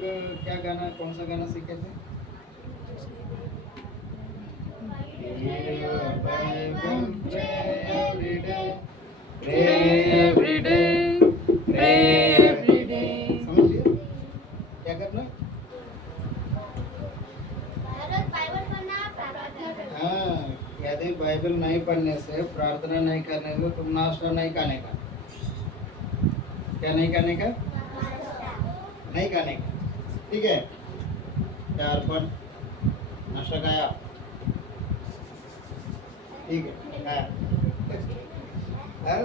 लोग क्या गाना, कौन सा गाना सीखे थे? समझ लिया क्या करना? हाँ, यदि बाइबल नहीं पढ़ने से, प्रार्थना नहीं करने से तुम नाश्ता नहीं खाने का। क्या नहीं खाने का? नहीं खाने का, ठीक है। चार पर नाश्ता खाया, ठीक है। हाँ। हाँ?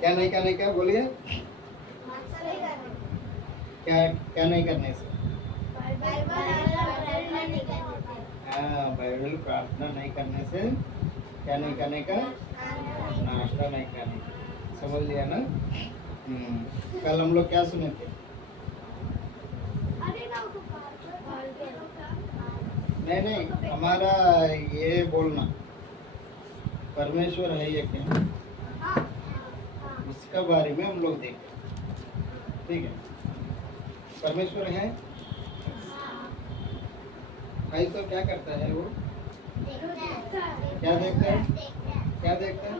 क्या नहीं खाने का बोलिए? क्या क्या नहीं करने से? हाँ, बाइबल प्रार्थना नहीं करने से क्या नहीं करने का? नाश्ता नहीं करने का। समझ लिया ना? कल हम लोग क्या सुने थे? नहीं नहीं, हमारा ये बोलना परमेश्वर है ये क्या, इसका बारे में हम लोग देखें, ठीक है। परमेश्वर है तो क्या करता है वो? क्या देखता है? क्या देखता है?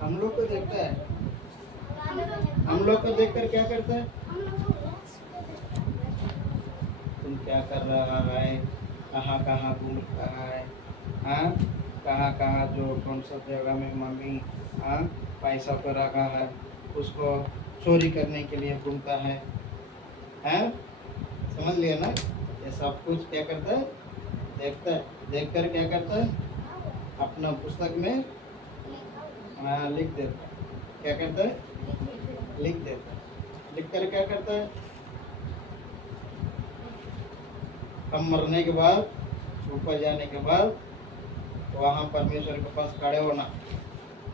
हम लोग को देखता है। हम लोग को देखकर क्या करता है? तुम क्या कर रहा है, कहाँ कहाँ घूम रहा है, हाँ, कहाँ कहाँ जो कौन सा जगह में मम्मी हाँ पैसा को रखा है, उसको चोरी करने के लिए घूमता है, हैं? समझ लिया ना? ये सब कुछ क्या करता है? देखता है। देखकर क्या करता है? अपना पुस्तक में लिख देता है। क्या करता है? लिख देता है। लिख कर क्या करता है? हम मरने के बाद, ऊपर जाने के बाद, वहाँ परमेश्वर के पास खड़े होना।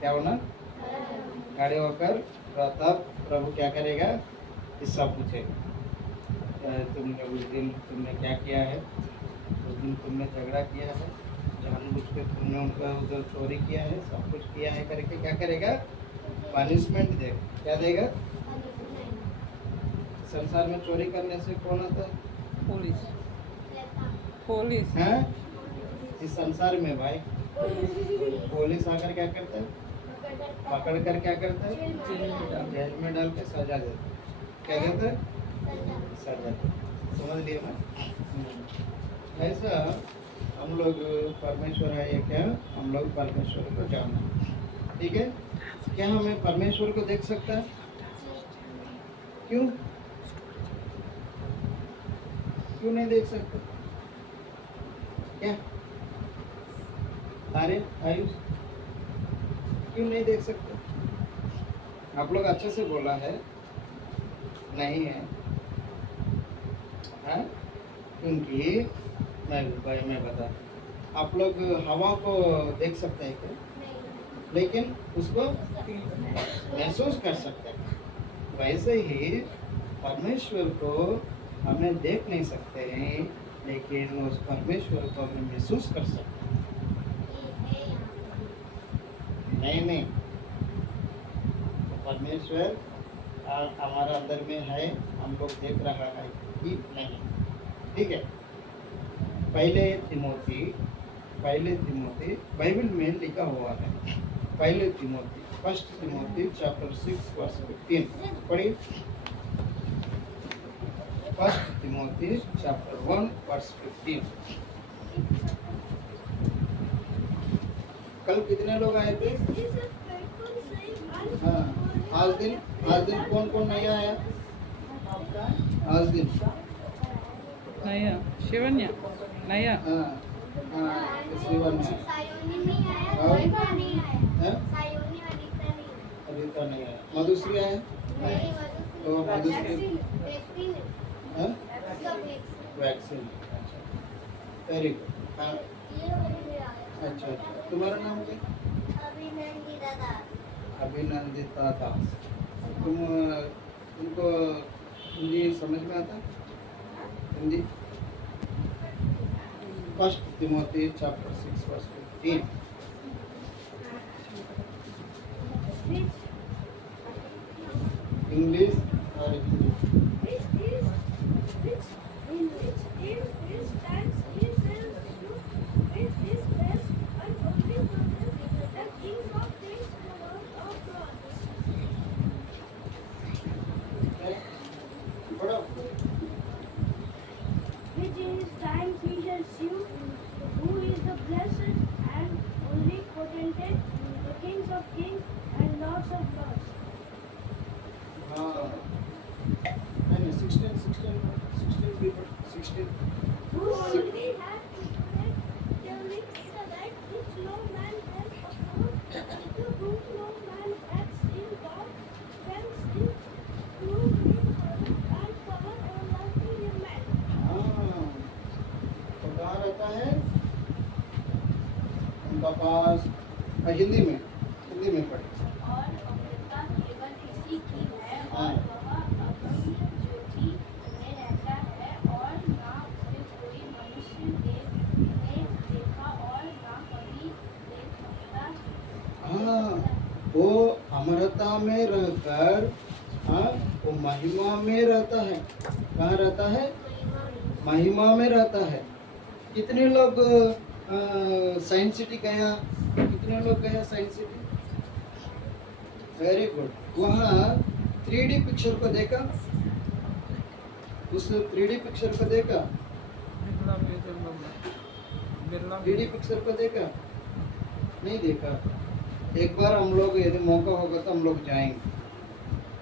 क्या होना? खड़े होकर तब प्रभु क्या करेगा? हिस्सा पूछेगा। तुमने उस दिन तुमने क्या किया है? उस दिन तुमने झगड़ा किया है, जानबूझ के तुमने उनका उधर चोरी किया है, सब कुछ किया है करके क्या करेगा? पनिशमेंट देगा। क्या देगा? संसार में चोरी करने से कौन आता है? पुलिस। पुलिस हैं? इस संसार में भाई पुलिस आकर क्या करता है? पकड़ कर क्या करता है? जेल में डाल के सजा देता है। क्या कहता है? सजा। समझ लिए ना? ऐसा हम लोग परमेश्वर है ये क्या? हम लोग परमेश्वर को जानना, ठीक है। क्या हमें परमेश्वर को देख सकता है? क्यों? क्यों नहीं देख सकते? क्या? अरे आयुष, क्यों नहीं देख सकते? आप लोग अच्छे से बोला है, नहीं है, हाँ? क्योंकि मैं बता, आप लोग हवा को देख सकते हैं क्या? लेकिन उसको महसूस कर सकते हैं। वैसे ही परमेश्वर को हमें देख नहीं सकते हैं, लेकिन उस परमेश्वर को हमें महसूस कर सकते हैं। नहीं, तो परमेश्वर हमारा अंदर में है, हम लोग देख रहा है कि नहीं, ठीक है। पहले तिमोथी बाइबल में लिखा हुआ है। पहले Timothy, first Timothy chapter 6 verse 15 पढ़िए। First Timothy chapter 1 verse 15। कल कितने लोग आए थे? हाँ, आज दिन कौन कौन नहीं आया? आज दिन नया शिवन्या नया हाँ, शिवन्या और अनीता नहीं आया। मधुश्री आया? तो मधुश्री वैक्सीन, वेरी गुड। अच्छा, तुम्हारा नाम क्या? अभिनंदिता दास। तुमको हिंदी समझ में आता? Hindi? First Timothy chapter 6 verse 15। English और Hindi. 16 Who only has ignorant turning the right which no man can afford, to whom no man has seen God, whence in whom he worketh and power everlasting amen. हाँ, तो कहाँ रहता है उनका पास? हिंदी में पढ़े। और अमृता केवल इसी की है हाँ। और वह अगम्य ज्योति में रहता है और ना उसे कोई मनुष्य ने देखा और ना कभी देख सकता। हाँ, वो अमरता में रहकर, हाँ, वो महिमा में रहता है। कहाँ रहता है? महिमा में रहता है। कितने लोग साइंस सिटी गया? कितने लोग गए साइंस सिटी? Very good. वहाँ 3D पिक्चर को देखा? उस 3D पिक्चर को देखा? बिरला म्यूजियम होगा। बिरला 3D पिक्चर को देखा? नहीं देखा। एक बार हम लोग यदि मौका होगा तो हम लोग जाएंगे।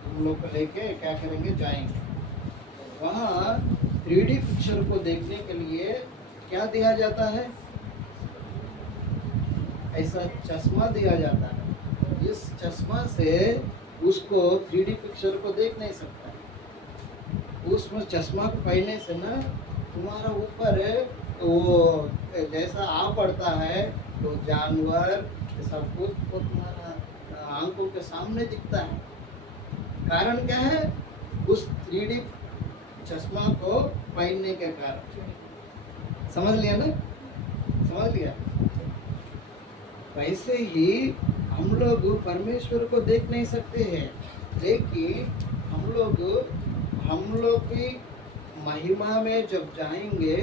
हम लोग को लेके क्या करेंगे? जाएंगे। वहाँ 3D पिक्चर को देखने के लिए क्या दिया जाता है? ऐसा चश्मा दिया जाता है। इस चश्मा से उसको 3D पिक्चर को देख नहीं सकता है। उसमें चश्मा को पहनने से ना तुम्हारा ऊपर वो जैसा आ पड़ता है तो जानवर सब कुछ वो तुम्हारा आंखों के सामने दिखता है। कारण क्या है? उस 3D चश्मा को पहनने के कारण। समझ लिया ना? समझ लिया? वैसे ही हम लोग परमेश्वर को देख नहीं सकते हैं, लेकिन हम लोग की महिमा में जब जाएंगे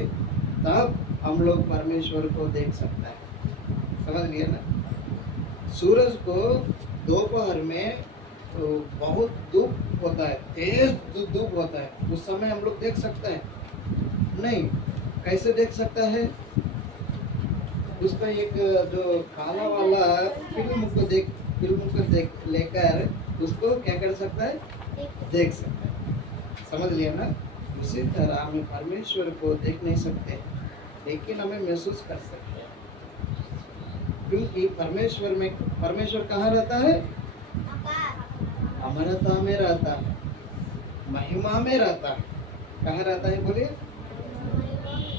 तब हम लोग परमेश्वर को देख सकता है। समझ लिया ना? सूरज को दोपहर में तो बहुत धूप होता है, तेज धूप होता है, उस समय हम लोग देख सकते हैं? नहीं। कैसे देख सकता है? उसका एक जो काला वाला फिल्म को देख लेकर उसको क्या कर सकता है? देख सकता है। समझ लिया ना? उसी तरह हमें परमेश्वर को देख नहीं सकते, लेकिन हमें महसूस कर सकते हैं, क्योंकि परमेश्वर कहाँ रहता है? अमरता में रहता है, महिमा में रहता है। कहाँ रहता है बोलिए?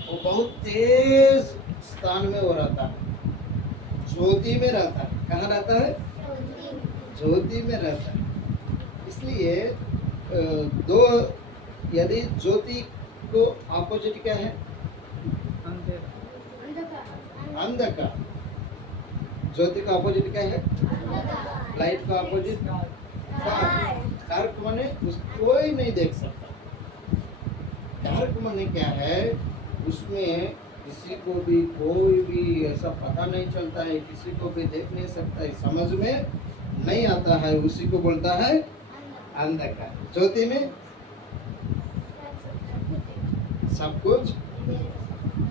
वो बहुत तेज स्थान में वो रहता है, ज्योति में रहता है। कहाँ रहता है? ज्योति में रहता है। इसलिए यदि ज्योति को ऑपोजिट क्या है? अंधेरा। अंधकार। ज्योति का ऑपोजिट क्या है? लाइट का ऑपोजिट डार्क माने कोई नहीं देख सकता। डार्क माने क्या है? उसमें किसी को भी कोई भी ऐसा पता नहीं चलता है, किसी को भी देख नहीं सकता है, समझ में नहीं आता है, उसी को बोलता है अंधकार। ज्योति में सब कुछ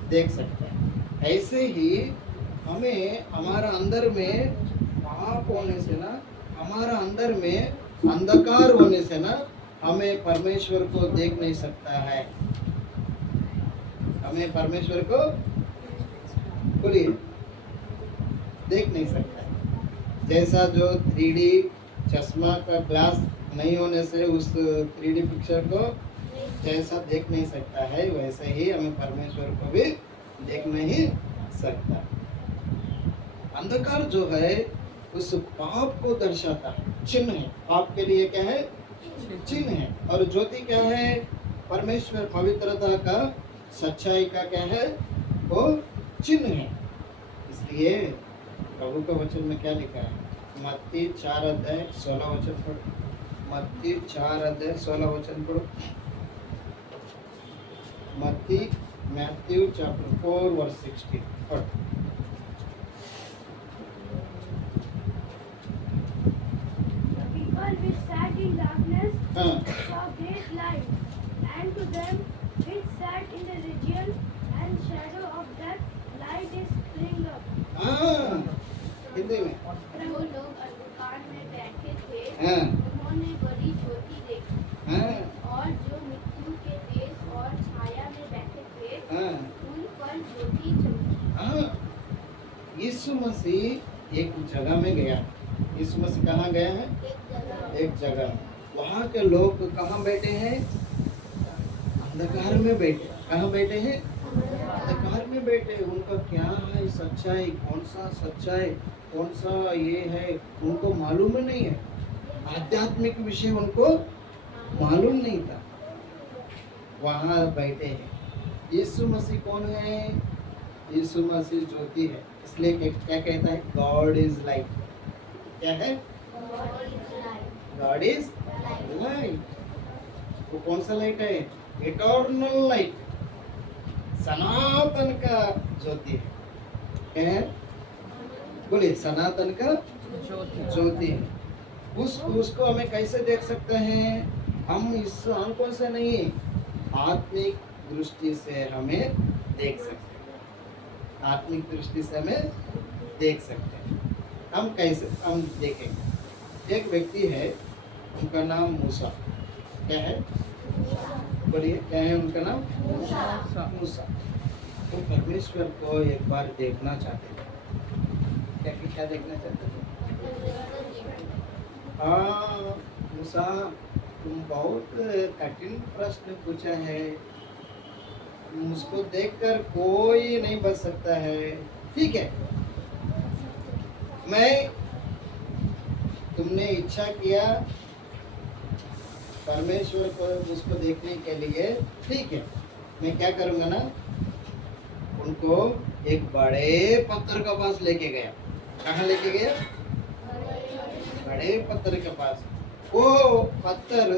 देख सकता है। ऐसे ही हमें हमारा अंदर में पाप होने से ना, हमारा अंदर में अंधकार होने से ना, हमें परमेश्वर को देख नहीं सकता है। हमें परमेश्वर को बोलिए देख नहीं सकता है। जैसा जो 3D चश्मा का ग्लास नहीं होने से उस 3D पिक्चर को जैसा देख नहीं सकता है, वैसे ही हमें परमेश्वर को भी देख नहीं सकता। अंधकार जो है उस पाप को दर्शाता है, चिन्ह है। पाप के लिए क्या है? चिन्ह है। और ज्योति क्या है? परमेश्वर पवित्रता का, सच्चाई का क्या है? वो चिन्ह है। इसलिए प्रभु के वचन में क्या लिखा है? मत्ती 4:16 पढ़ो। मत्ती 4:16 पढ़ो। Matthew chapter 4:16 पढ़ो। People which sat in darkness हाँ, saw great light, and to them which sat in the region and shadow of death, light is spring up. हाँ, हिंदी में। जो लोग अंधकार में बैठे थे, हाँ, उन्होंने बड़ी ज्योति देखी, हाँ, और जो मृत्यु के देश और छाया में बैठे यीशु मसीह एक जगह में गया। यीशु मसीह कहाँ गया है? एक जगह। वहाँ के लोग कहाँ बैठे हैं? अंधकार में बैठे। कहाँ बैठे हैं? अंधकार में बैठे। उनका क्या है सच्चाई, कौन सा सच्चाई, कौन सा ये है, उनको मालूम ही नहीं है। आध्यात्मिक विषय उनको मालूम नहीं था। वहाँ बैठे हैं। यीशु मसीह कौन है? यीशु मसीह ज्योति है। इसलिए क्या कहता है? God is light. क्या है? God is light. वो कौन सा लाइट है? इटर्नल लाइट, सनातन का ज्योति है। क्या है? बोलिए, सनातन का ज्योति है। उसको हमें कैसे देख सकते हैं? हम इस आंखों से नहीं, आत्मिक दृष्टि से हमें देख सकते हैं। आत्मिक दृष्टि से हमें देख सकते हैं। हम कैसे? हम देखेंगे। एक व्यक्ति है, उनका नाम मूसा। क्या है? बोलिए, क्या है उनका नाम? मूसा। वो परमेश्वर को एक बार देखना चाहते थे। क्या देखना चाहते थे? हाँ मूसा, तुम बहुत कठिन प्रश्न पूछा है, मुझको देखकर कोई नहीं बच सकता है। ठीक है, मैं तुमने इच्छा किया परमेश्वर को उसको देखने के लिए, ठीक है, मैं क्या करूँगा ना, उनको एक बड़े पत्थर के पास लेके गया। कहाँ लेके गया? बड़े पत्थर के पास। वो पत्थर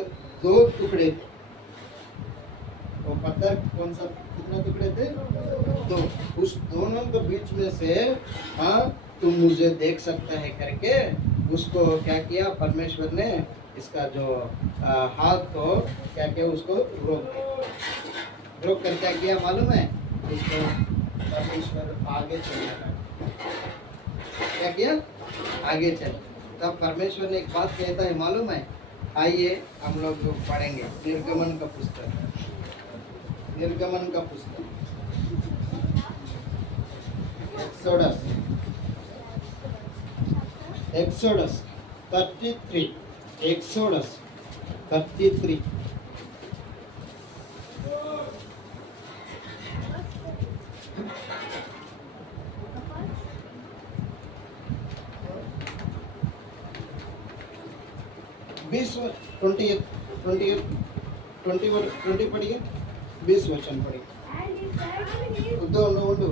2 टुकड़े थे। वो पत्थर कौन सा, कितना टुकड़े थे? 2। उस दोनों के बीच में से हाँ तुम मुझे देख सकता है करके उसको क्या किया परमेश्वर ने, इसका जो हाथ को क्या किया, उसको रोक कर क्या किया मालूम है? उसको परमेश्वर आगे चलने लगा। क्या किया? आगे चल। तब परमेश्वर ने एक बात कहता है मालूम है? आइए हम लोग पढ़ेंगे निर्गमन का पुस्तक। निर्गमन का पुस्तक एक्सोडस 33। एक्सोडस 33। बीस 20 पढ़िए, 20 वचन पढ़िए। And he said to him, उंडू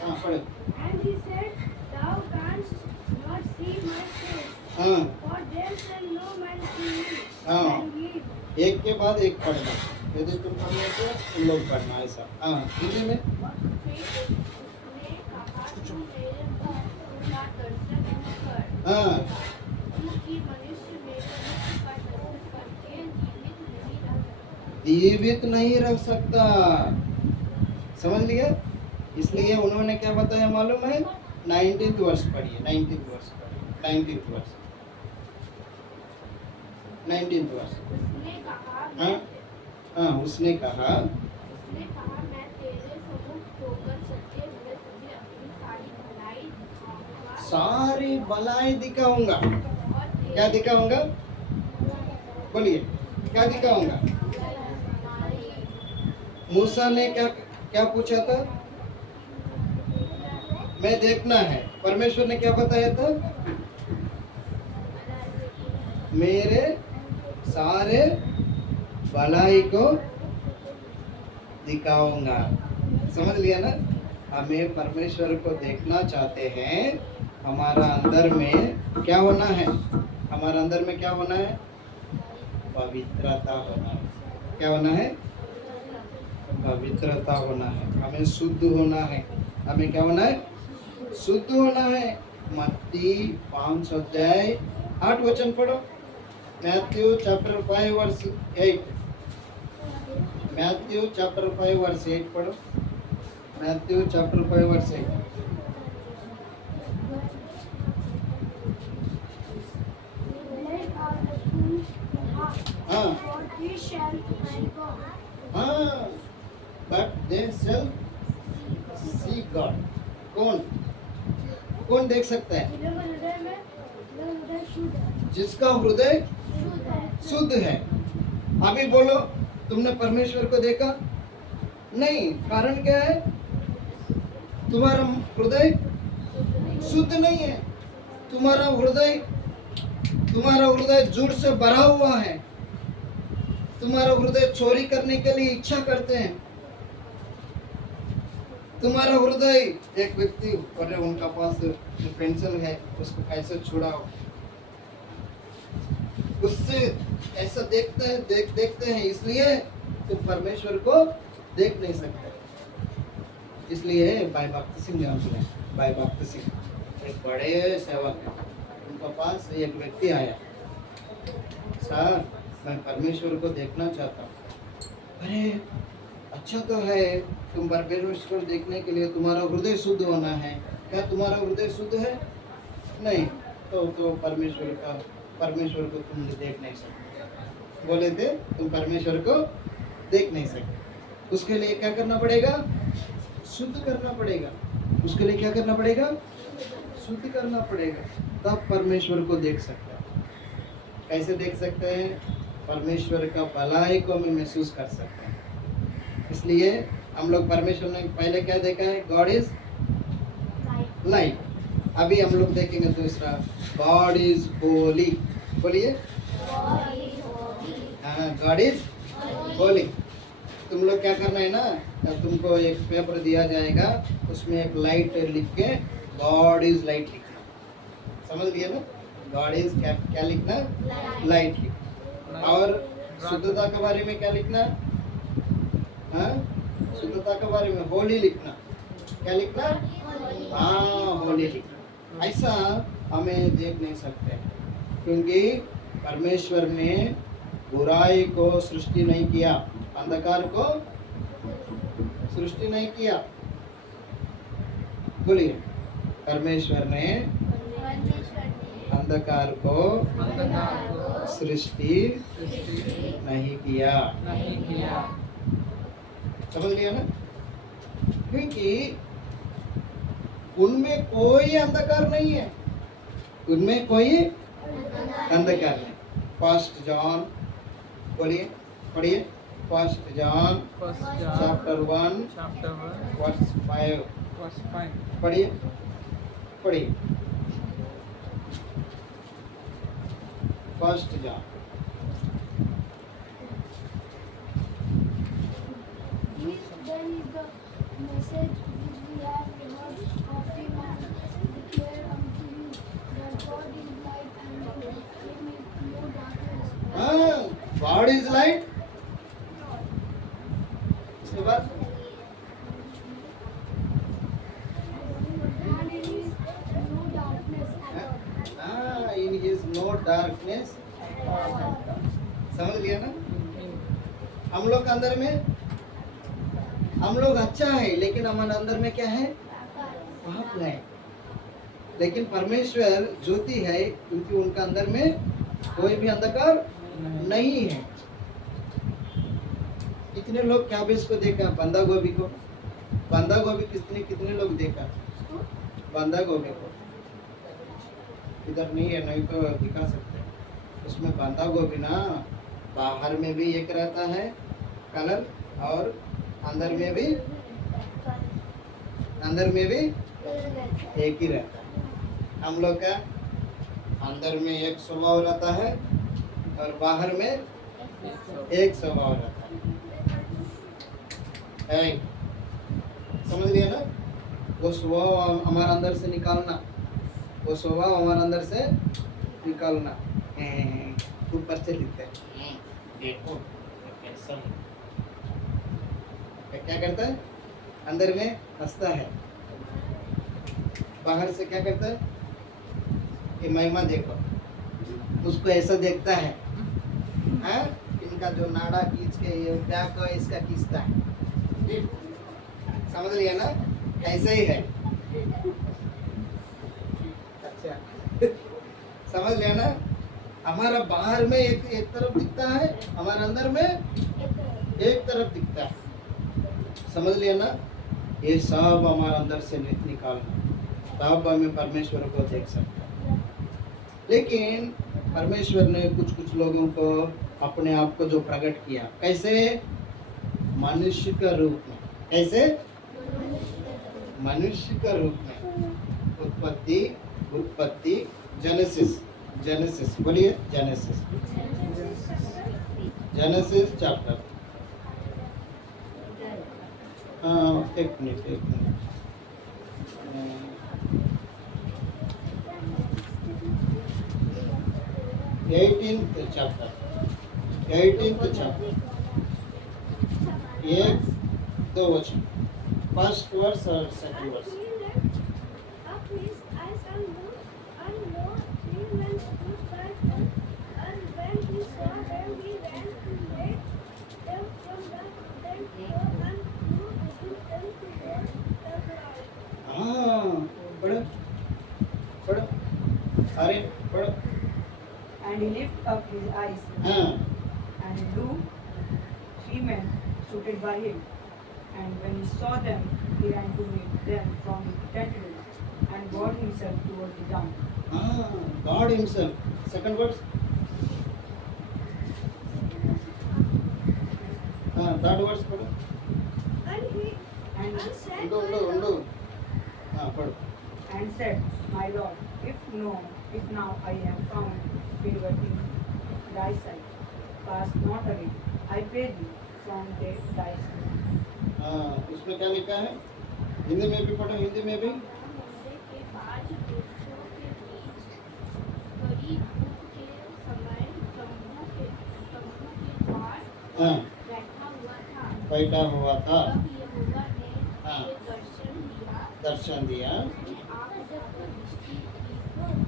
हाँ पढ़े। and he said, Thou canst not see my face, हाँ for there shall no man see me हाँ, and live. एक के बाद एक पढ़ना। यदि तुम पढ़ने तो तुम लोग पढ़ना ऐसा। हाँ हिंदी में। फिर उसने कहा, तू मेरे मुख का दर्शन कर, हाँ क्योंकि मनुष्य मेरे मुख का दर्शन करके जीवित नहीं रह सकता। समझ लिया? इसलिए उन्होंने क्या बताया मालूम है? 19th वर्ष पढ़िए। 19th वर्ष पढ़िए। 19th वर्ष। 19th वर्ष। उसने कहा, हाँ हाँ, उसने कहा मैं तेरे सम्मुख होकर चलते हुए तुझे अपनी सारी भलाई दिखाऊंगा। सारी भलाई दिखाऊंगा। क्या दिखाऊंगा? बोलिए, क्या दिखाऊंगा? मूसा ने क्या पूछा था? मैं देखना है। परमेश्वर ने क्या बताया था? मेरे सारे भलाई को दिखाऊंगा। समझ लिया ना? हमें परमेश्वर को देखना चाहते हैं। हमारा अंदर में क्या होना है? हमारा अंदर में क्या होना है? पवित्रता होना है। क्या होना है? पवित्रता होना है। हमें शुद्ध होना है। हमें क्या होना है? शुद्ध होना है। मत्ती 5 अध्याय 8 वचन पढ़ो। Matthew chapter 5 verse 8। Matthew chapter 5 verse 8 पढ़ो। Matthew chapter 5 verse 8। हाँ हाँ, but they shall see God. कौन? कौन देख सकता है? मेरे हृदय शुद्ध है। जिसका हृदय शुद्ध है। शुद्ध है। अभी बोलो, तुमने परमेश्वर को देखा नहीं? कारण क्या है? तुम्हारा हृदय शुद्ध नहीं है। तुम्हारा हृदय झूठ से भरा हुआ है। तुम्हारा हृदय चोरी करने के लिए इच्छा करते हैं। तुम्हारा हृदय, एक व्यक्ति बोले उनका पास पेंसिल है, उसको कैसे छुड़ाओ, उससे ऐसा देखते हैं, इसलिए तुम परमेश्वर को देख नहीं सकते। इसलिए भाई भक्त सिंह नाम सुना, भाई भक्त सिंह एक बड़े सेवक है। उनके पास एक व्यक्ति आया, सर मैं परमेश्वर को देखना चाहता हूँ। अरे अच्छा तो है, तुम परमेश्वर को देखने के लिए तुम्हारा हृदय शुद्ध होना है। क्या तुम्हारा हृदय शुद्ध है? नहीं, तो परमेश्वर को तुम देख नहीं सकते। बोले थे तुम परमेश्वर को देख नहीं सकते। उसके लिए क्या करना पड़ेगा? शुद्ध करना पड़ेगा। उसके लिए क्या करना पड़ेगा? शुद्ध करना पड़ेगा, तब परमेश्वर को देख सकते हैं। कैसे देख सकते हैं? परमेश्वर का भलाई को हम महसूस कर सकते हैं। इसलिए हम लोग परमेश्वर ने पहले क्या देखा है? God is light. अभी हम लोग देखेंगे दूसरा, गॉड इज होली। बोलिए, हाँ, गॉड इज होली। तुम लोग क्या करना है ना, तुमको एक पेपर दिया जाएगा, उसमें एक लाइट लिख के गॉड इज लाइट लिखना। समझ लिया ना? गॉड इज क्या लिखना? लाइट लिखना। और शुद्धता के बारे में क्या लिखना? हाँ, शुद्धता के बारे में होली लिखना। क्या लिखना? हाँ, होली लिखना। ऐसा हमें देख नहीं सकते, क्योंकि परमेश्वर ने बुराई को सृष्टि नहीं किया, अंधकार को सृष्टि नहीं किया। बोलिए, परमेश्वर ने अंधकार को सृष्टि नहीं किया। समझ लिया ना? क्योंकि उनमें कोई अंधकार नहीं है, उनमें कोई अंधकार नहीं। फर्स्ट जॉन, बोलिए, पढ़िए, फर्स्ट जॉन चैप्टर 1 वर्स 5। पढ़िए, first John. This then is the message which we have heard of him and declare unto you, that God is light and in him is no darkness. God is light. इसके बाद And in his no darkness at all. In his no darkness. समझ लिया ना? हम लोग के अंदर में, हम लोग अच्छा है, लेकिन हमारे अंदर में क्या है? पाप है। लेकिन परमेश्वर ज्योति है, क्योंकि उनका अंदर में कोई भी अंधकार नहीं है। कितने लोग कैबेज को देखा? बंदा गोभी को। बंदा गोभी कितने लोग देखा? बंदा गोभी को। इधर नहीं है, नहीं तो दिखा सकते हैं। उसमें बंदा गोभी ना बाहर में भी एक रहता है कलर, और अंदर में भी एक ही रहता है। हम लोग का अंदर में एक स्वभाव रहता है और बाहर में एक स्वभाव रहता है। समझ लिया ना? वो स्वभाव हमारे अंदर से निकालना, वो स्वभाव हमारे अंदर से निकालना। ऊपर से लिखते हैं, देखो कैसा है। क्या करता है? अंदर में हंसता है, बाहर से क्या करता है? कि महिमा देखो, उसको ऐसा देखता है, हाँ? इनका जो नाड़ा खींच के ये क्या को इसका खींचता है। समझ लिया ना? ऐसे ही है। अच्छा, समझ लिया ना? हमारा बाहर में एक तरफ दिखता है, हमारे अंदर में एक तरफ दिखता है। समझ लिया ना? ये सब हमारे अंदर से निकालना। तब हमें परमेश्वर को देख सकते हैं। लेकिन परमेश्वर ने कुछ कुछ लोगों को अपने आप को जो प्रकट किया, कैसे? मनुष्य का रूप में। कैसे? मनुष्य का रूप में। उत्पत्ति जेनेसिस बोलिए, जेनेसिस चैप्टर, एक मिनट 18th chapter, एक दो वचन, फर्स्ट वर्स और second verse. And he lifted up his eyes and looked, and lo, 3 men stood by him. And when he saw them, he ran to meet them from the temple and flew against them toward the ground. हाँ, पढ़ो, अरे पढ़ो। And he lifted up his eyes, हाँ, and lo, 3 men stood by him. And when he saw them, he ran to meet them from the temple, and bowed himself toward the ground. God himself. Second verse. Third verse पढ़ो। And he And, said, undo. हाँ, पढ़ो। and said, My Lord, if now I am found favor in thy sight, pass not away, I pray thee, from thy sin. उसमें क्या लिखा है? हिंदी में भी पढ़ो, हिंदी में भी। मोहल्ले के बाज वृक्षों के बीच बड़ी धूप के समय तम्बू के पार हाँ, बैठा हुआ था। बैठा हुआ था। तब यहोवा ने हाँ। ये दर्शन दिया। उसने आँख जाकर दृष्टि की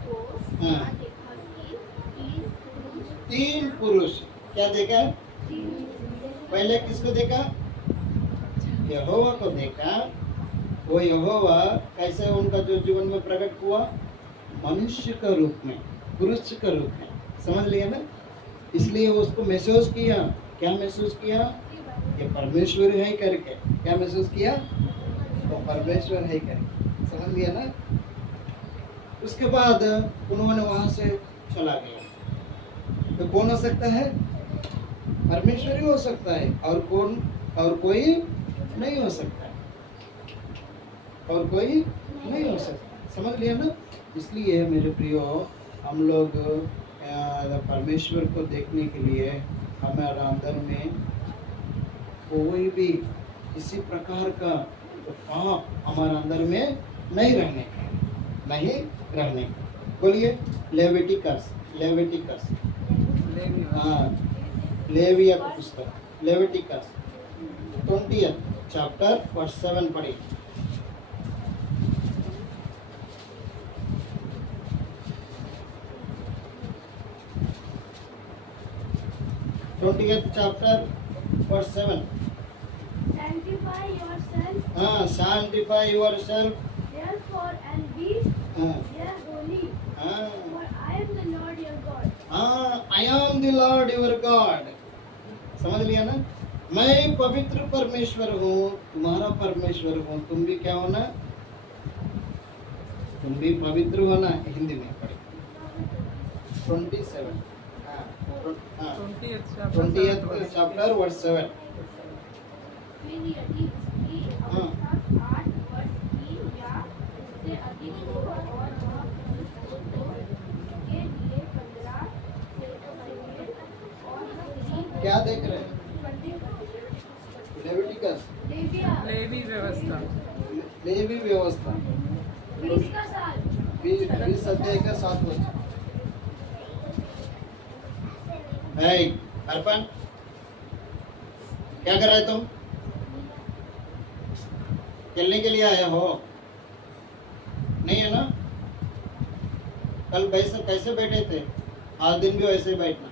तो हाँ। वहाँ देखा कि 3 पुरुष। क्या देखा? पहले किसको देखा? यहोवा को देखा। वो यहोवा कैसे उनका जो जीवन में प्रकट हुआ? मनुष्य का रूप में, पुरुष का रूप में। समझ लिया ना? इसलिए वो उसको महसूस किया। क्या महसूस किया? ये परमेश्वर है करके। क्या महसूस किया? वो परमेश्वर है करके। समझ लिया ना? उसके बाद उन्होंने वहां से चला गया। तो कौन हो सकता है? परमेश्वर ही हो सकता है। और कौन? और कोई नहीं हो सकता। और कोई नहीं हो सकता। समझ लिया ना? इसलिए मेरे प्रियो, हम लोग परमेश्वर को देखने के लिए हमारे अंदर में कोई भी किसी प्रकार का पाप हमारे अंदर में नहीं रहने का। बोलिए लेविटिकस। हाँ, लेविया का पुस्तक लेविटिकस 20th chapter verse 7 पढ़िए। 20th chapter verse 7। sanctify yourself हाँ, sanctify yourself। therefore and be हाँ, holy, हाँ, for I am the Lord your God. हाँ, I am the Lord your God। समझ लिया ना? मैं पवित्र परमेश्वर हूँ, तुम्हारा परमेश्वर हूँ। तुम भी क्या होना? तुम भी पवित्र होना। हिंदी में पढ़े 27। हाँ, 20th chapter verse 7। फिर यदि उसकी अवस्था 60 वर्ष की या उससे अधिक हो और वह पुरुष हो तो उसके लिए 15 शेकेल और स्त्री क्या देख रहे हैं? लेविटिकस, लेवी व्यवस्था। लेवी व्यवस्था 20 का साल 20 अध्याय का 7 वचन। अर्पण, क्या कर रहे तुम? खेलने के लिए आए हो? नहीं है ना? कल कैसे बैठे थे? आज दिन भी वैसे ही बैठना।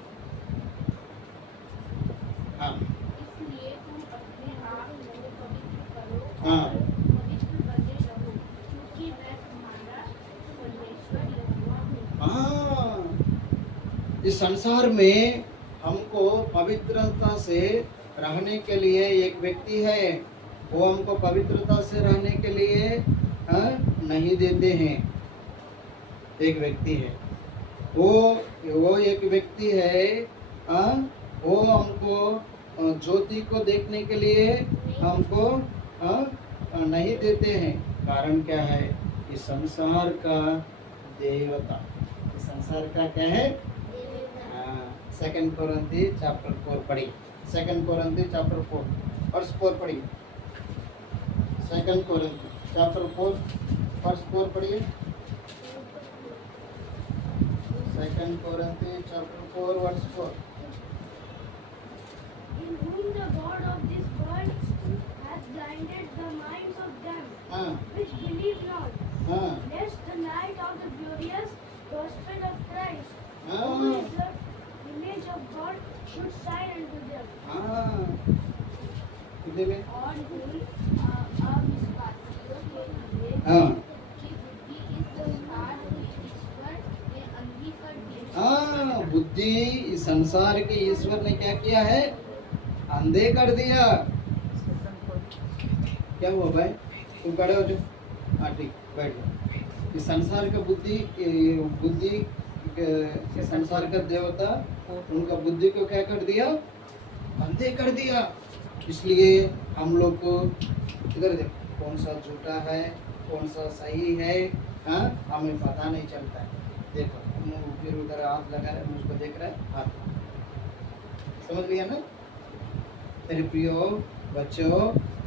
हाँ, इसलिए तुम अपने आप को पवित्र करो हाँ। और पवित्र बने रहो, क्योंकि मैं तुम्हारा परमेश्वर यहोवा हूँ। हाँ, इस संसार में हमको पवित्रता से रहने के लिए एक व्यक्ति है। वो हमको पवित्रता से रहने के लिए हाँ, नहीं देते हैं। एक व्यक्ति है, वो एक व्यक्ति है, हाँ, वो हमको ज्योति को देखने के लिए हमको नहीं देते हैं। कारण क्या है? इस संसार का देवता, इस संसार का क्या है? सेकंड कोरिन्थी चैप्टर 4 पढ़ी, सेकंड कोरिन्थी चैप्टर 4 वर्स 4 पढ़िए। सेकंड कोरिन्थी चैप्टर 4 वर्स 4 पढ़िए। Second Corinthians chapter 4 verse 4। In whom the God of this world hath blinded the minds of them हाँ which believe not, हाँ lest the light of the glorious gospel of Christ, who हाँ is the image of God, should shine unto them. हाँ, कितने में? और whom अविश्वासियों के लिए हाँ की बुद्धि इस संसार के ईश्वर ने अंधी कर दी। हाँ, बुद्धि इस संसार के ईश्वर ने क्या किया है? अंधे कर दिया। क्या हुआ भाई? तुम खड़े हो जाओ। हाँ ठीक, बैठ जाओ। इस संसार का बुद्धि के संसार का देवता उनका बुद्धि को क्या कर दिया? अंधे कर दिया। इसलिए हम लोग को इधर देखो, कौन सा झूठा है, कौन सा सही है, हाँ, हमें पता नहीं चलता है। देखो फिर उधर हाथ लगा रहे, मुझको देख रहा है, हाथ समझ लिया ना? मेरे प्रियो बच्चों,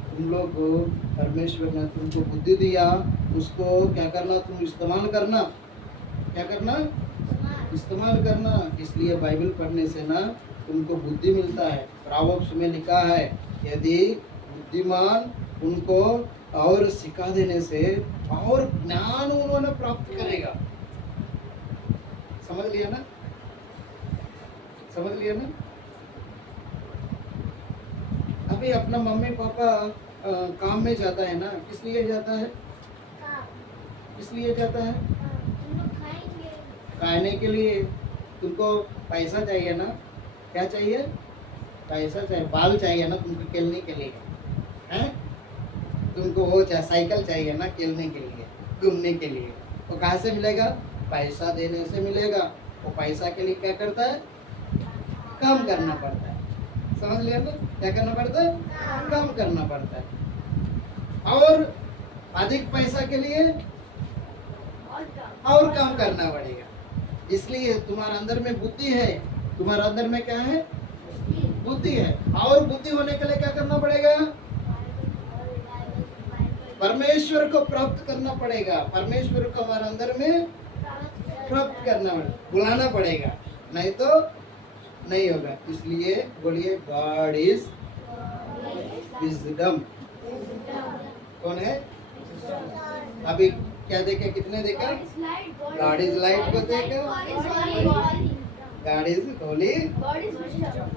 तुम लोग को परमेश्वर ने तुमको बुद्धि दिया, उसको क्या करना? तुम इस्तेमाल करना। क्या करना? इस्तेमाल करना। इसलिए बाइबल पढ़ने से ना तुमको बुद्धि मिलता है। प्रोवर्ब्स में लिखा है, यदि बुद्धिमान उनको और सिखा देने से और ज्ञान उन्होंने प्राप्त करेगा। समझ लिया ना? समझ लिया ना? अभी अपना मम्मी पापा काम में जाता है ना, किस लिए जाता है? किस लिए जाता है? खाने के लिए। तुमको पैसा चाहिए ना? क्या चाहिए? पैसा चाहिए, बाल चाहिए ना तुमको खेलने के लिए, हैं? तुमको वो चाहिए, साइकिल चाहिए ना खेलने के लिए, घूमने के लिए। तो कहाँ से मिलेगा? पैसा देने से मिलेगा। वो पैसा के लिए क्या करता है? काम करना पड़ता है। समझ लिया ना? क्या करना पड़ता है? काम करना पड़ता है। और अधिक पैसा के लिए और काम करना पड़ेगा। इसलिए तुम्हारे अंदर में बुद्धि है। तुम्हारे अंदर में क्या है? बुद्धि है। और बुद्धि होने के लिए क्या करना पड़ेगा? परमेश्वर को प्राप्त करना पड़ेगा। परमेश्वर को हमारे अंदर में प्राप्त करना पड़ेगा, बुलाना पड़ेगा, नहीं तो नहीं होगा। इसलिए बोलिए, गॉड इज विजडम। कौन है? अभी क्या देखे? कितने देखा? गॉड इज लाइट को देखा, गॉड इज होली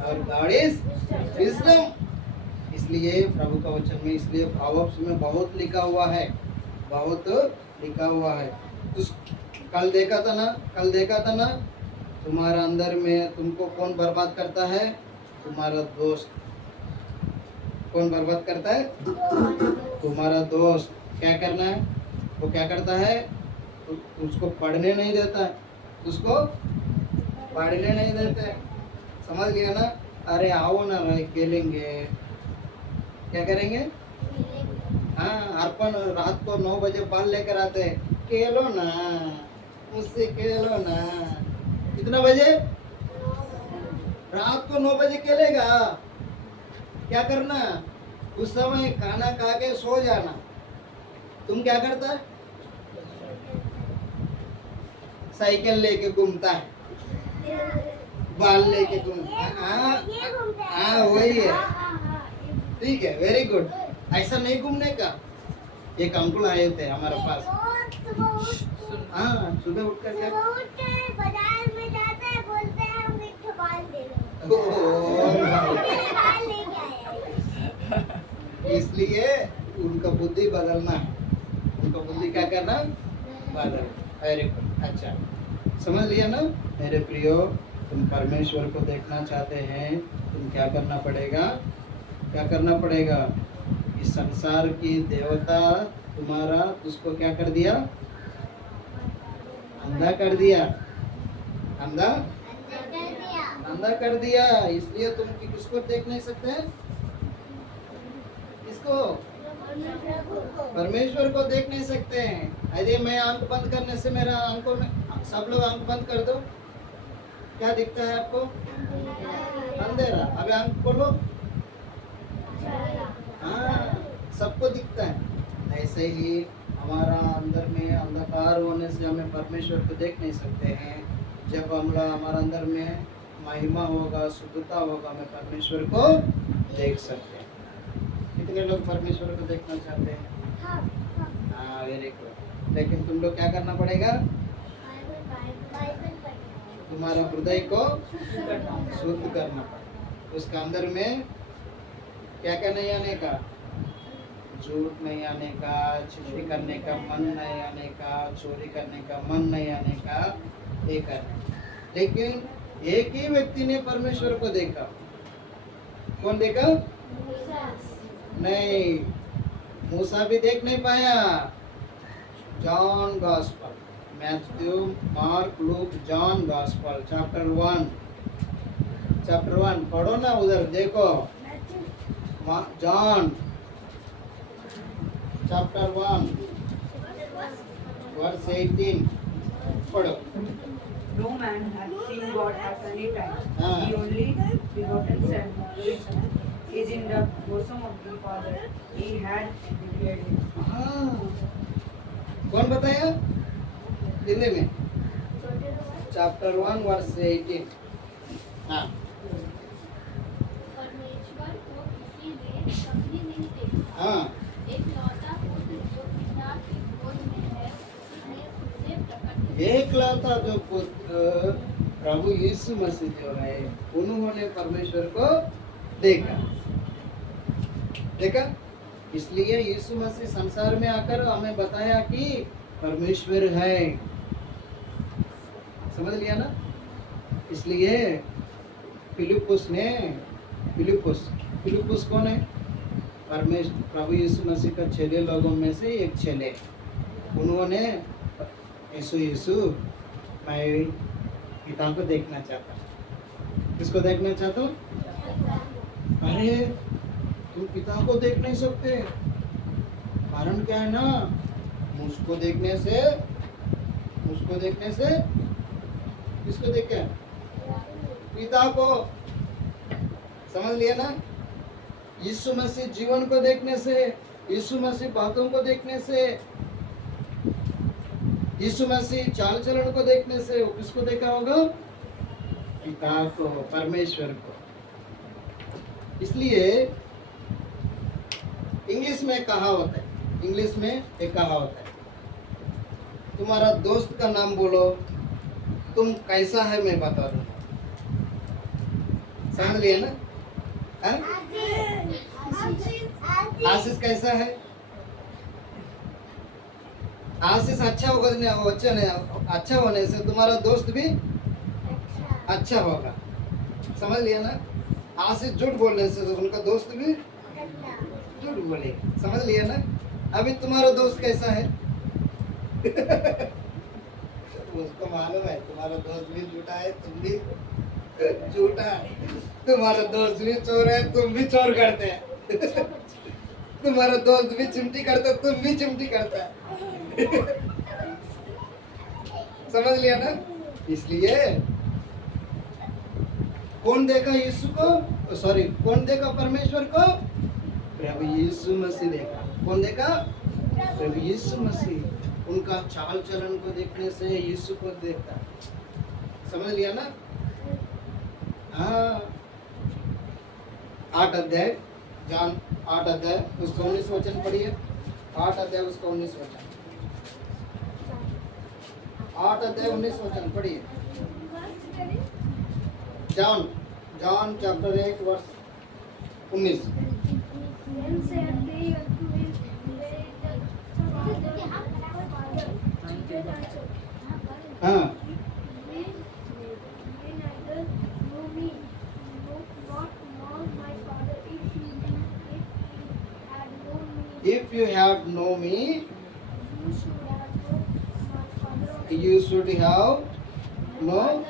और गॉड इज विजडम। इसलिए प्रभु का वचन में, इसलिए प्रोवर्ब्स में बहुत लिखा हुआ है, बहुत लिखा हुआ है। तो कल देखा था ना, तुम्हारा अंदर में तुमको कौन बर्बाद करता है? तुम्हारा दोस्त। कौन बर्बाद करता है? तुम्हारा दोस्त। क्या करना है? वो क्या करता है? उसको पढ़ने नहीं देता है, उसको पढ़ने नहीं देता है। समझ लिया ना? अरे आओ ना भाई, खेलेंगे। क्या करेंगे? हाँ, अर्पण रात को 9 बजे बाल लेकर आते हैं, खेलो ना मुझसे, खेलो ना। कितना बजे? रात को 9 बजे खेलेगा। क्या करना? उस समय खाना खा के सो जाना। तुम क्या करता है? साइकिल लेके घूमता है, बाल लेके घूमता है। हाँ वही है। ठीक है, वेरी गुड। ऐसा नहीं घूमने का। एक अंकुल आए थे हमारे पास। हाँ, सुबह उठ कर क्या? बाजार में जाते हैं, बोलते हैं हम एक ठो बाल दे दो। बाल लेके आए। इसलिए उनका बुद्धि बदलना है। उनका बुद्धि क्या करना? बदल। वेरी गुड, अच्छा समझ लिया ना? मेरे प्रियो, तुम परमेश्वर को देखना चाहते हैं, तुम क्या करना पड़ेगा? क्या करना पड़ेगा? इस संसार की देवता तुम्हारा उसको क्या कर दिया? अंधा कर दिया। अंधा अंधा कर दिया, इसलिए तुम किसको देख नहीं सकते? किसको? परमेश्वर को देख नहीं सकते हैं। यदि मैं आंख बंद करने से मेरा आंखों में, सब लोग आंख बंद कर दो, क्या दिखता है आपको? अंधेरा। अभी आंख खोलो, हाँ सबको दिखता है। ऐसे ही हमारा अंदर में अंधकार होने से हमें परमेश्वर को देख नहीं सकते हैं। जब हमारा अंदर में महिमा होगा, शुद्धता होगा, हमें परमेश्वर को देख सकते हैं। कितने लोग परमेश्वर को देखना चाहते हैं? हाँ वेरी गुड। लेकिन तुम लोग क्या करना पड़ेगा? तुम्हारा हृदय को शुद्ध करना पड़ेगा। उसका अंदर में क्या क्या नहीं आने का? झूठ नहीं आने का, चुगली करने का मन नहीं आने का, चोरी करने का मन नहीं आने का, ये करने। लेकिन एक ही व्यक्ति ने परमेश्वर को देखा। कौन देखा? नहीं, मूसा भी देख नहीं पाया। John gospel, Matthew, mark, look, John gospel chapter 1 पढ़ो ना, उधर देखो। जॉन चैप्टर 1 वर्स 18 पढ़ो। No man hath seen God at any time. हाँ। The only begotten Son, which is in the bosom of the Father, He had declared it. हाँ, कौन बताया? हिंदी में चैप्टर 1 वर्स 18। हाँ, परमेश्वर को किसी ने कभी नहीं देखा। हाँ, एक लौता पुत्र जो पिता की गोद में है, उसी ने उसे प्रकट किया। एक लौता जो पुत्र प्रभु यीशु मसीह जो है, उन्होंने परमेश्वर को देखा। देखा, इसलिए यीशु मसीह संसार में आकर हमें बताया कि परमेश्वर है। समझ लिया ना? इसलिए फिलिपुस कौन है? परमेश्वर प्रभु यीशु मसीह का चेले लोगों में से एक चेले। उन्होंने यीशु मैं पिता को देखना चाहता हूँ। किसको देखना चाहता हूँ? अरे तुम पिता को देख नहीं सकते। कारण क्या है ना? मुझको देखने से किसको देख के? पिता को। समझ लिया ना? यीशु मसीह जीवन को देखने से, यीशु मसीह बातों को देखने से, यीशु मसीह चाल चलन को देखने से वो किसको देखा होगा? पिता को, परमेश्वर को। इसलिए इंग्लिश में कहावत है, इंग्लिश में एक कहावत है, तुम्हारा दोस्त का नाम बोलो, तुम कैसा है मैं बता दूंगा। समझ लिए ना? आशीष कैसा है? आशीष अच्छा होगा नहीं, अच्छा होने से तुम्हारा दोस्त भी अच्छा होगा। समझ लिया ना? आशीष झूठ बोलने से तो उनका दोस्त भी झूठ बोले। समझ लिया ना? अभी तुम्हारा दोस्त कैसा है? उसको मालूम है तुम्हारा दोस्त भी झूठा है, तुम भी झूठा है। तुम्हारा दोस्त भी चोर है, तुम भी चोर करते हैं। तुम्हारा दोस्त भी चिमटी करता है, तुम भी चिमटी करता है। समझ लिया ना? इसलिए कौन देखा यीशु को? सॉरी, कौन देखा परमेश्वर को? प्रभु यीशु मसीह देखा। कौन देखा? प्रभु यीशु मसीह। उनका चाल चलन को देखने से यीशु को देखता। समझ लिया ना? हाँ, 8 अध्याय, जॉन 8 अध्याय उसका 19 वचन पढ़िए। 8 अध्याय उसका 19 वचन, 8 अध्याय 19 वचन पढ़िए। John chapter 8 verse 19। Then said they unto him, Where is the Father of our Father? Jesus answered, हाँ, Ye neither know me, not my Father. If ye had known me, If you have know me, you should have known my father also. you should have know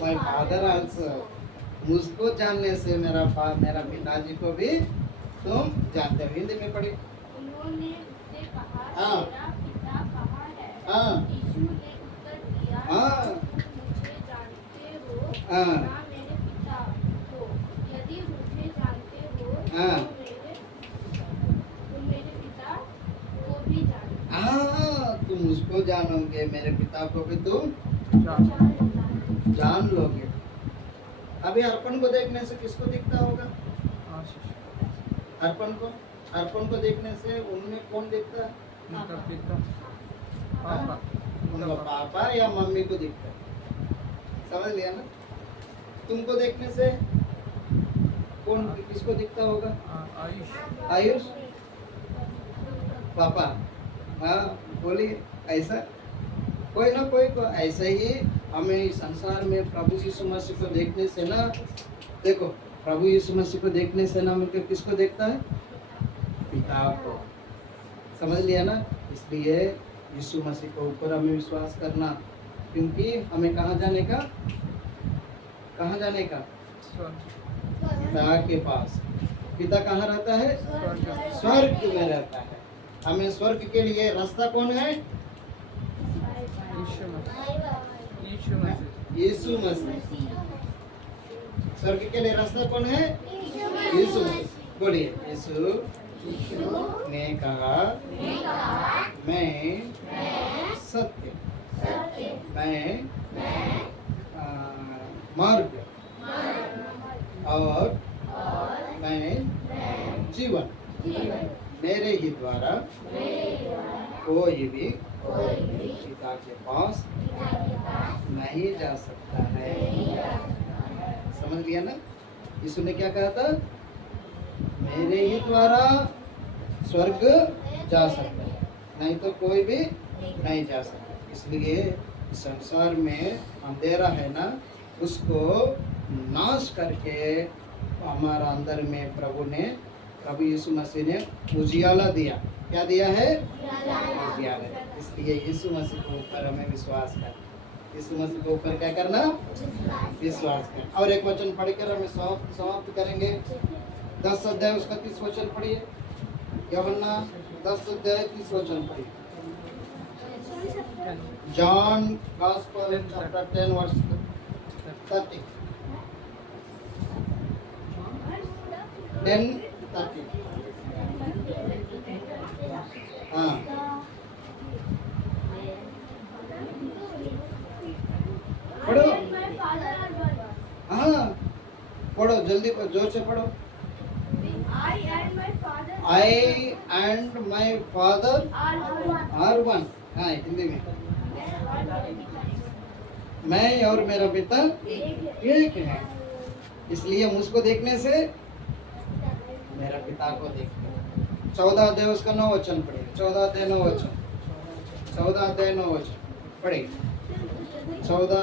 my father also. मुझको जानने से मेरा पिताजी को भी तुम जानते हो। हिंदी में पढ़ी। उन्होंने उससे कहा, हाँ। तेरा पिता कहाँ है? हाँ। यीशु ने उत्तर दिया, हाँ। तुम मुझे जानते हो, हाँ। ना मेरे पिता को। यदि मुझे जानते हो, हाँ। तुम मेरे पिता को भी जानते हाँ, तुम उसको जानोगे, मेरे पिता को भी तुम जान जान लोगे। अभी अर्पण को देखने से किसको दिखता होगा? आशीष अर्पण को देखने से उनमें कौन दिखता है? उनका पिता पापा उनका पापा या मम्मी को दिखता है। समझ लिया ना? तुमको देखने से कौन किसको दिखता होगा? आयुष आयुष पापा। हाँ बोलिए। ऐसा कोई ना कोई को ऐसे ही हमें इस संसार में प्रभु यीशु मसीह को देखने से ना, देखो प्रभु यीशु मसीह को देखने से ना मिलकर किसको देखता है? पिता को। समझ लिया ना? इसलिए यीशु मसीह के ऊपर हमें विश्वास करना, क्योंकि हमें कहाँ जाने का? कहाँ जाने का? पिता के पास। पिता कहाँ रहता है? स्वर्ग में रहता है। हमें स्वर्ग के लिए रास्ता कौन है? यीशु मसीह यीशु मसीह। स्वर्ग के लिए रास्ता कौन है? यीशु मसीह। बोलिए, यीशु ने कहा, मैं सत्य, मैं मार्ग और मैं जीवन, मेरे ही द्वारा कोई भी पिता के पास नहीं जा सकता है। समझ लिया ना? यीशु ने क्या कहा था? मेरे ही द्वारा स्वर्ग जा सकता है, नहीं तो कोई भी नहीं जा सकता। इसलिए संसार में अंधेरा है ना, उसको नाश करके हमारा अंदर में प्रभु यीशु मसीह ने उजियाला दिया। क्या दिया है? उजियाला। इसलिए यीशु मसीह के ऊपर हमें विश्वास कर, यीशु मसीह के ऊपर क्या करना? विश्वास कर। और एक वचन पढ़कर हमें समाप्त करेंगे। 10 अध्याय उसका 30 वचन पढ़िए। यूहन्ना 10 अध्याय 30 वचन पढ़िए। John gospel chapter 10 verse 30। 10:30। हाँ पढ़ो। हाँ पढ़ो, जल्दी जोर से पढ़ो। I and my father are one। हाँ हिंदी में। मैं और मेरा पिता एक है। इसलिए मुझको देखने से मेरा पिता को देखते। 14 अध्याय उसका 9 वचन पढ़िए। 14 अध्याय 9 वचन। 14 अध्याय 9 वचन पढ़िए। 14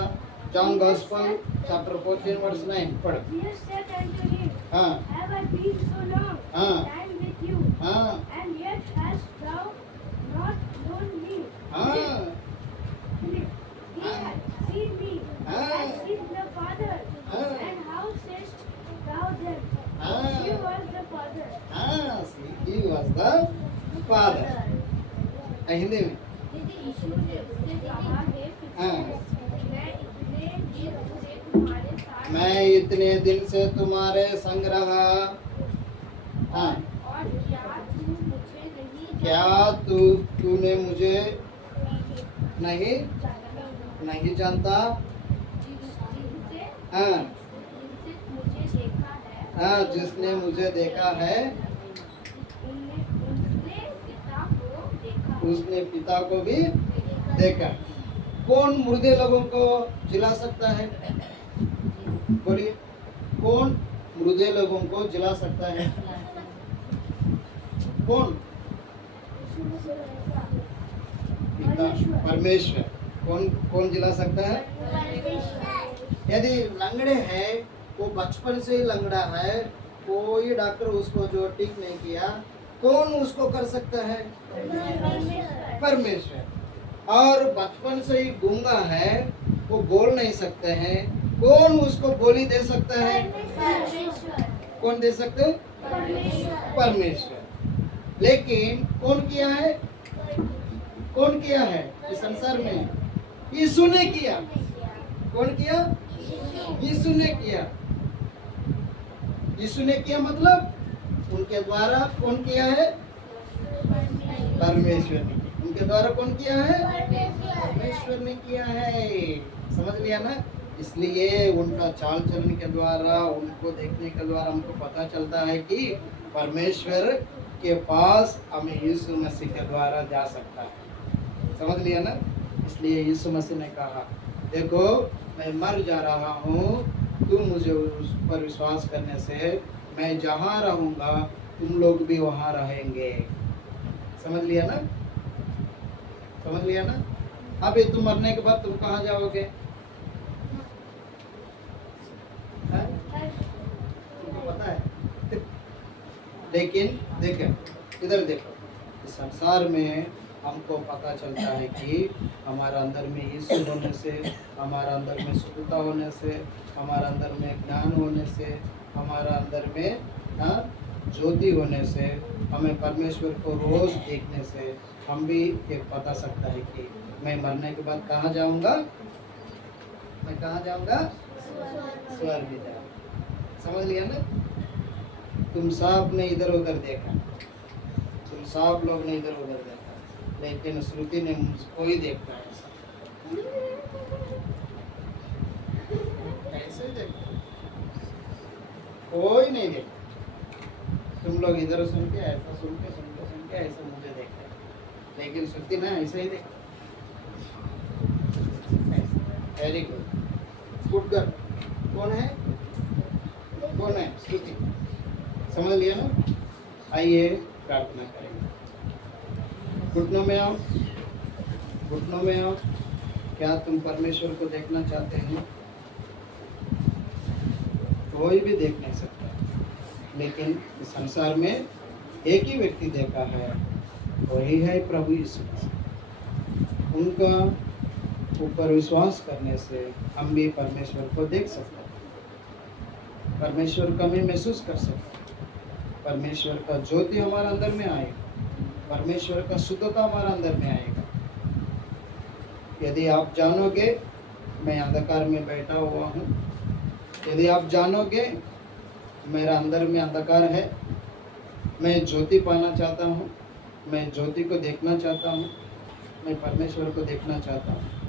जॉन गॉस्पेल चैप्टर 14 वर्स 9 पढ़ो। Jesus said unto him, हाँ Have I been so long हाँ time with you, हाँ and yet hast thou not known me? हाँ He hath seen me, हाँ and seen the Father. हाँ And how sayest thou then, हाँ He was the Father? हाँ he was the father। Hindi में। यीशु ने उससे कहा, हे पिता, हाँ मैं इतने दिन से तुम्हारे साथ मैं इतने दिन से तुम्हारे संग रहा। हाँ और क्या तूने मुझे नहीं नहीं जानता? हाँ हाँ जिसने मुझे देखा है उसने पिता को भी देखा। कौन मुर्दे लोगों को जिला सकता है? बोलिए, कौन मुर्दे लोगों को जिला सकता है? कौन? पिता परमेश्वर। कौन कौन जिला सकता है? यदि लंगड़े हैं, वो बचपन से ही लंगड़ा है, कोई डॉक्टर उसको जो ठीक नहीं किया, कौन उसको कर सकता है? परमेश्वर। और बचपन से ही गूंगा है, वो बोल नहीं सकते हैं, कौन उसको बोली दे सकता है? कौन दे सकते हैं? परमेश्वर। लेकिन कौन किया है? कौन किया है इस संसार में? यीशु ने किया। कौन किया? यीशु ने किया। यीशु ने किया मतलब उनके द्वारा कौन किया है? परमेश्वर ने किया। उनके द्वारा कौन किया है? परमेश्वर ने किया है। समझ लिया ना? इसलिए उनका चाल चलन के द्वारा, उनको देखने के द्वारा हमको पता चलता है कि परमेश्वर के पास हमें यीशु मसीह के द्वारा जा सकता है। समझ लिया ना? इसलिए यीशु मसीह ने कहा, देखो मैं मर जा रहा हूँ, तुम मुझे उस पर विश्वास करने से मैं जहाँ रहूँगा तुम लोग भी वहाँ रहेंगे। समझ लिया ना? समझ लिया ना? अब ये तुम मरने के बाद तुम कहाँ जाओगे? हैं? तुमको पता है? लेकिन देखें, इधर देखो, इस संसार में हमको पता चलता है कि हमारा अंदर में यीशु होने से, हमारा अंदर में शुद्धता होने से, हमारा अंदर में ज्ञान होने से, हमारा अंदर में ज्योति होने से, हमें परमेश्वर को रोज देखने से हम भी एक पता सकता है कि मैं मरने के बाद कहाँ जाऊंगा? मैं कहाँ जाऊंगा? स्वर्ग में जाऊंगा। समझ लिया ना? तुम सब ने इधर उधर देखा, तुम सब लोग ने इधर उधर देखा, लेकिन श्रुति ने मुझको ही देखा है। कैसे देखा? कोई नहीं देखा। तुम लोग इधर सुन के ऐसा सुन के ऐसा मुझे देखा, लेकिन श्रुति ना ऐसे ही देखा। Very good, good girl. कौन है? कौन है? श्रुति। समझ लिया ना? आइए प्रार्थना करेंगे। घुटनों में आओ, घुटनों में आओ। क्या तुम परमेश्वर को देखना चाहते हैं? कोई भी देख नहीं सकता, लेकिन इस संसार में एक ही व्यक्ति देखा है, वही है प्रभु यीशु मसीह। उनका ऊपर विश्वास करने से हम भी परमेश्वर को देख सकते हैं, परमेश्वर का भी महसूस कर सकते हैं, परमेश्वर का ज्योति हमारे अंदर में आएगा, परमेश्वर का शुद्धता हमारे अंदर में आएगा। यदि आप जानोगे मैं अंधकार में बैठा हुआ हूँ, यदि आप जानोगे मेरा अंदर में अंधकार है, मैं ज्योति पाना चाहता हूँ, मैं ज्योति को देखना चाहता हूँ, मैं परमेश्वर को देखना चाहता हूँ।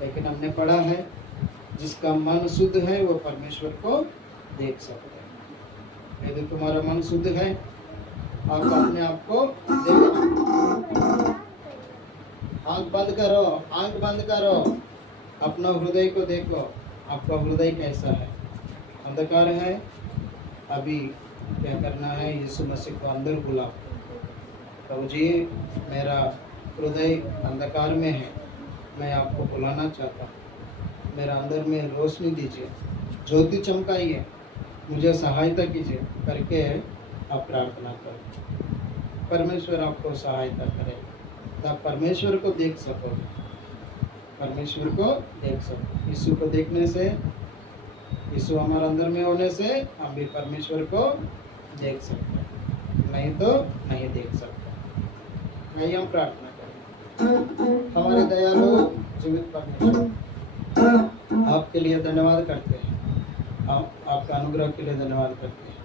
लेकिन हमने पढ़ा है जिसका मन शुद्ध है वो परमेश्वर को देख सकता है। यदि तुम्हारा मन शुद्ध है, आप अपने आप को देखो। आंख बंद करो, आंख बंद करो, अपना हृदय को देखो, आपका हृदय कैसा है? अंधकार है? अभी क्या करना है? यीशु मसीह को अंदर बुलाओ। प्रभु जी, मेरा हृदय अंधकार में है, मैं आपको बुलाना चाहता हूँ, मेरा अंदर में रोशनी दीजिए, ज्योति चमकाइए, मुझे सहायता कीजिए करके आप प्रार्थना करो। परमेश्वर आपको सहायता करेगा, आप परमेश्वर को देख सकोगे, परमेश्वर को देख सको। यीशु को देखने से, यीशु हमारे अंदर में होने से हम भी परमेश्वर को देख सकते हैं, नहीं तो नहीं देख सकते। आइए हम प्रार्थना करें। हमारे दयालु जीवित परमेश्वर, आपके लिए धन्यवाद करते हैं, आपका अनुग्रह के लिए धन्यवाद करते हैं।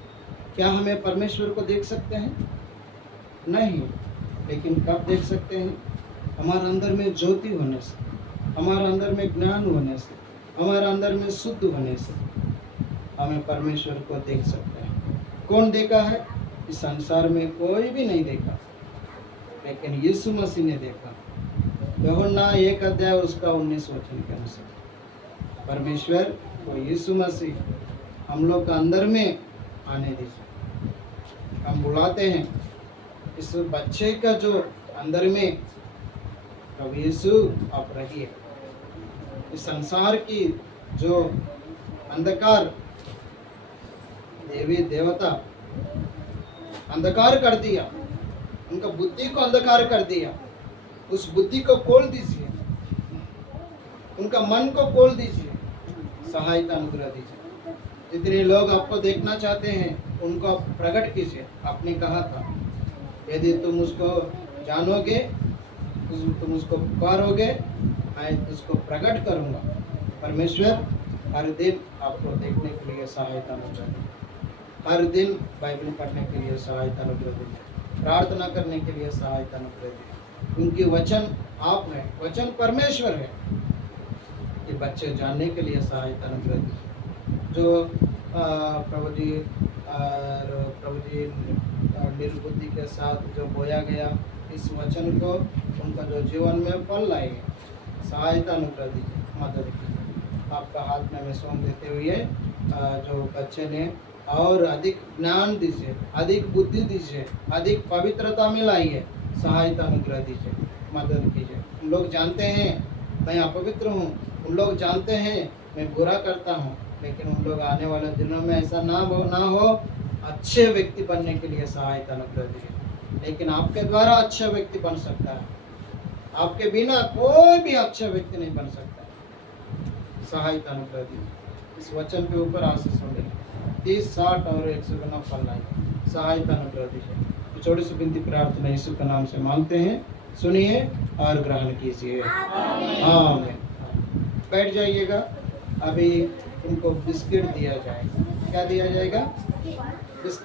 क्या हमें परमेश्वर को देख सकते हैं? नहीं, लेकिन कब देख सकते हैं? हमारे अंदर में ज्योति होने से, हमारे अंदर में ज्ञान होने से, हमारे अंदर में शुद्ध होने से हमें परमेश्वर को देख सकते हैं। कौन देखा है? इस संसार में कोई भी नहीं देखा, लेकिन यीशु मसीह ने देखा। यूहन्ना 1 अध्याय उसका 19 वचन के अनुसार परमेश्वर वो यीशु मसीह हम लोग का अंदर में आने दीजिए। हम बुलाते हैं इस बच्चे का जो अंदर में, प्रभु यीशु आप रहिए। इस संसार की जो अंधकार देवी देवता अंधकार कर दिया, उनका बुद्धि को अंधकार कर दिया, उस बुद्धि को खोल दीजिए, उनका मन को खोल दीजिए, सहायता अनुग्रह दीजिए। जितने लोग आपको देखना चाहते हैं उनको आप प्रकट कीजिए। आपने कहा था यदि तुम उसको जानोगे, तुम उसको पुकारोगे, मैं उसको प्रकट करूंगा। परमेश्वर हर दिन आपको देखने के लिए सहायता अनुग्रह दे, हर दिन बाइबल पढ़ने के लिए सहायता अनुग्रह दे, प्रार्थना करने के लिए सहायता अनुग्रह दे। उनकी वचन आप है, वचन परमेश्वर है। ये बच्चे जानने के लिए सहायता अनुग्रह दे। जो प्रभु जी निर्बुद्धि के साथ जो बोया गया इस वचन को उनका जो जीवन में फल लाएंगे, सहायता अनुग्रह दीजिए, मदद कीजिए। आपका हाथ में मैं सौंप देते हुए जो बच्चे ने और अधिक ज्ञान दीजिए, अधिक बुद्धि दीजिए, अधिक पवित्रता में लाइए, सहायता अनुग्रह दीजिए, मदद कीजिए। उन लोग जानते हैं मैं अपवित्र हूँ, उन लोग जानते हैं मैं बुरा करता हूँ, लेकिन उन लोग आने वाले दिनों में ऐसा ना हो, अच्छे व्यक्ति बनने के लिए सहायता अनुग्रह दीजिए। लेकिन आपके द्वारा अच्छा व्यक्ति बन सकता है, आपके बिना कोई भी अच्छा व्यक्ति नहीं बन सकता। सहायता अनुग्रह दीजिए। इस वचन के ऊपर आशीष होंगे 30, 60 और 100 गुना फल लाएंगे। सहायता अनुग्रह दीजिए। छोटी सी विनती प्रार्थना यीशु के नाम से मांगते हैं, सुनिए और ग्रहण कीजिए। आमीन। बैठ जाइएगा। अभी उनको बिस्किट दिया जाएगा। क्या दिया जाएगा? बिस्किट।